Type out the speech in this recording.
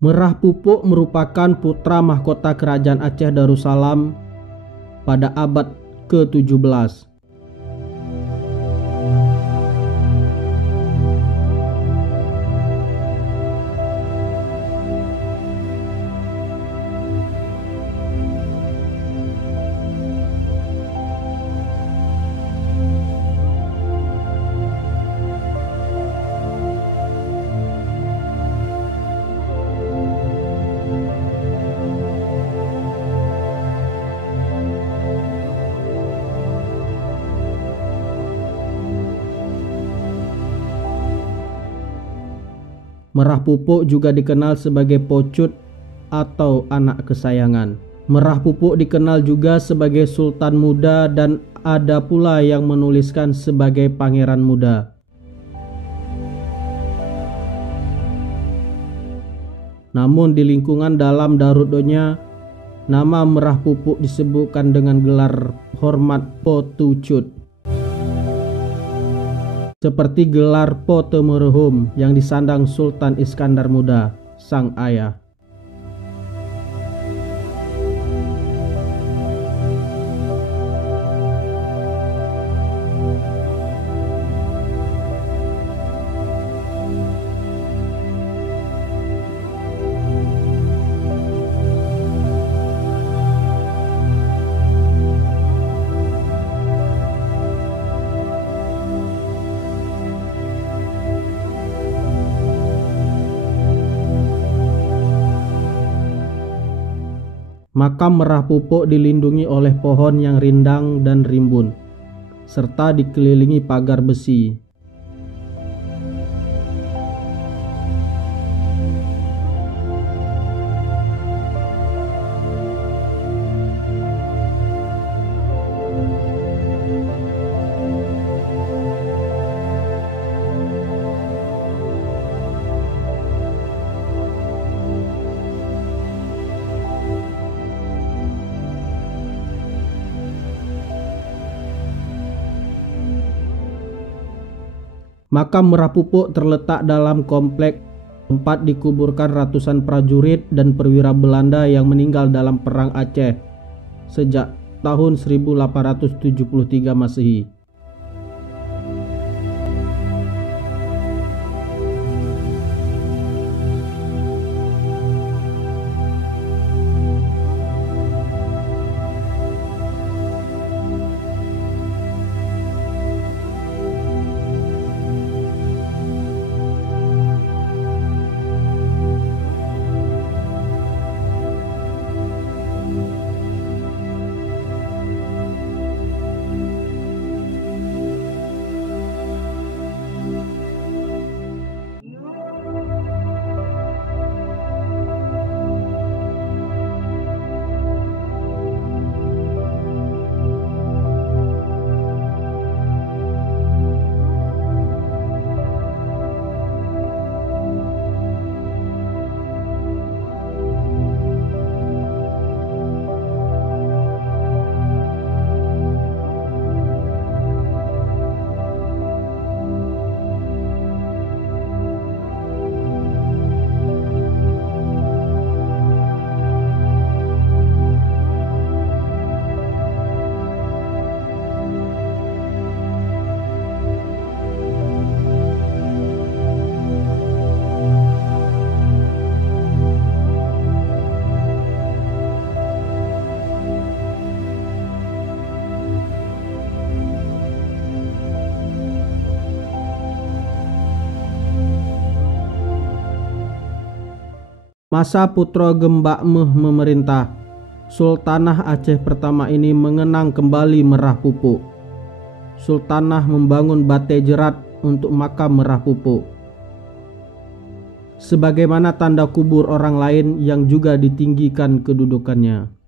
Merah Pupuk merupakan putra mahkota Kerajaan Aceh Darussalam pada abad ke-17. Merah Pupuk juga dikenal sebagai Pocut atau anak kesayangan. Merah Pupuk dikenal juga sebagai Sultan Muda dan ada pula yang menuliskan sebagai Pangeran Muda. Namun di lingkungan dalam Darudonya, nama Merah Pupuk disebutkan dengan gelar hormat Potucut, seperti gelar Po Temerhum yang disandang Sultan Iskandar Muda, sang ayah. Makam Merah Pupuk dilindungi oleh pohon yang rindang dan rimbun, serta dikelilingi pagar besi. Makam Merah Pupuk terletak dalam komplek tempat dikuburkan ratusan prajurit dan perwira Belanda yang meninggal dalam Perang Aceh sejak tahun 1873 Masehi. Masa Putra Gembak Meh memerintah, Sultanah Aceh pertama ini mengenang kembali Merah Pupuk. Sultanah membangun Bate Jerat untuk makam Merah Pupuk, sebagaimana tanda kubur orang lain yang juga ditinggikan kedudukannya.